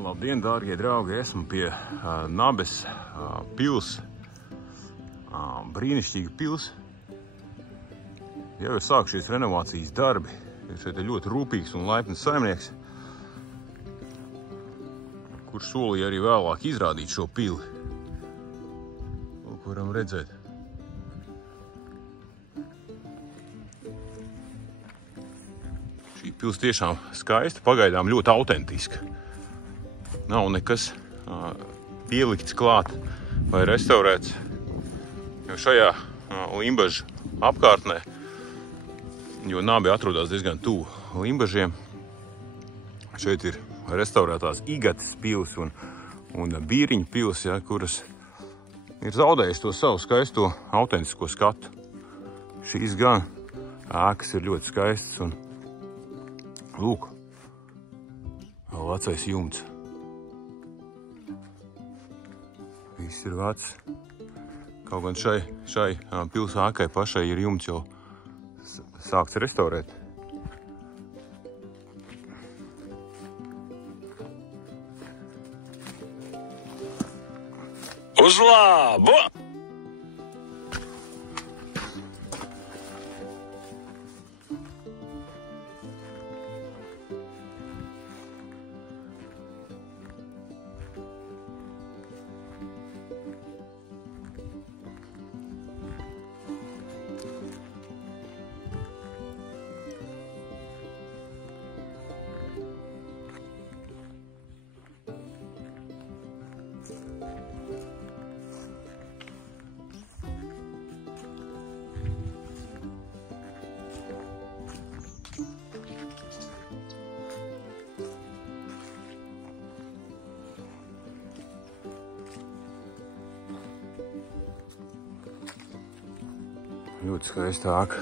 Labdien, dārgie draugi! Esmu pie Nabes pils. Brīnišķīga pils. Jau ir sākušies renovācijas darbi. Ir šeit ļoti rūpīgs un laipns saimnieks, kurš solīja arī vēlāk izrādīt šo pili. Varam redzēt. Šī pils tiešām skaista, pagaidām ļoti autentiska. Nav nekas pielikts klāt vai restaurēts, jo šajā Limbažu apkārtnē, jo Nabe atrodas diezgan tuvu Limbažiem, šeit ir restaurētās Igates pils un Bīriņu pils, ja, kuras ir zaudējis to savu skaisto autentisko skatu. Šīs gan ēkas ir ļoti skaistas un lūk, vecais jumts. Viss ir vecs. Kaut gan šai pilsēkai pašai ir jumts jau sākts restaurēt. Uz labu! Ļoti skaista ēka.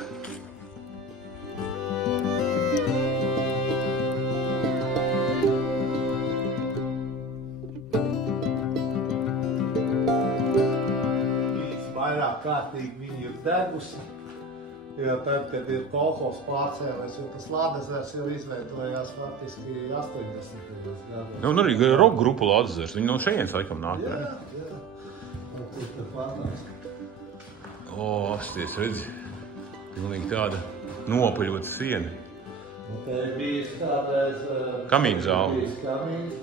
Vairāk kārtīgi viņi ir degusi, jo tad, kad ir kolhozs pārcēlēs, jo tas Ladezers jau izveidojās faktiski 80. gados. Un arī roka grupa Ladezers, viņi no šejienes laikam nāk. Jā. Un kur te patās? O, asties, redzi, pilnīgi tāda nopaļota siena. Un te ir bijis kādreiz... Kamīna zāle. Bijis kamīns.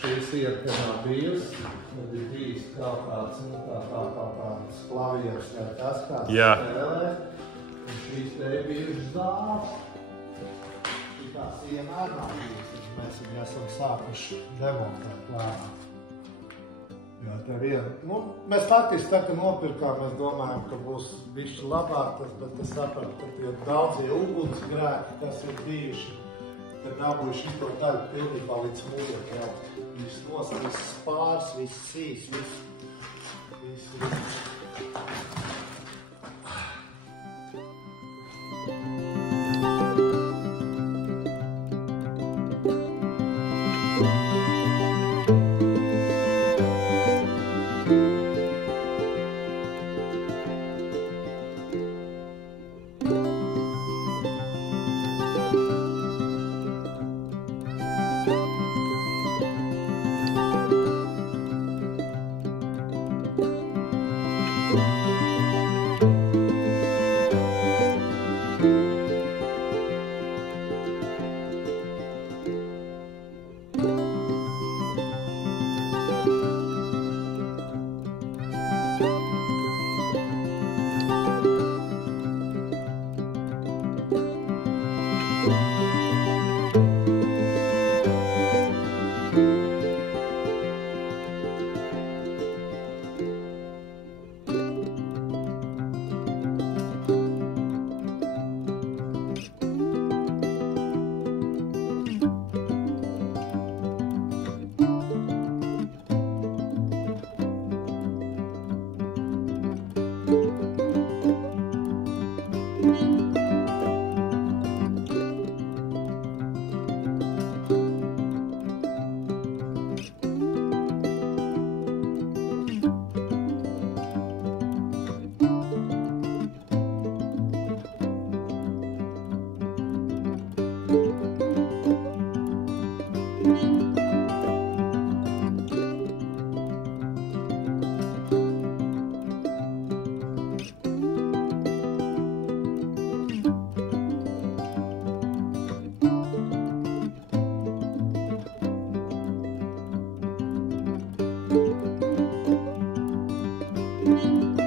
Šī siena, kad nav bijusi, tad ir bijis kaut kāds, kāds klavieris vai tas, kāds spēlē. Un šīs te ir bijušas zāles. Šī tā siena arī nav bijusi. Mēs viņu esam sākuši demontēt lēnām. Jā, tā viena. Mēs faktiski tā, ka nopirkām, mēs domājam, ka būs bišķi labāk, bet es sapratu, ka tie daudzie ugunsgrēki, kas ir bijuši, tad dabūjuši šo daļu pilnībā līdz mūžiem jau. Viss nos, viss pārs, viss sīs, viss. Thank you.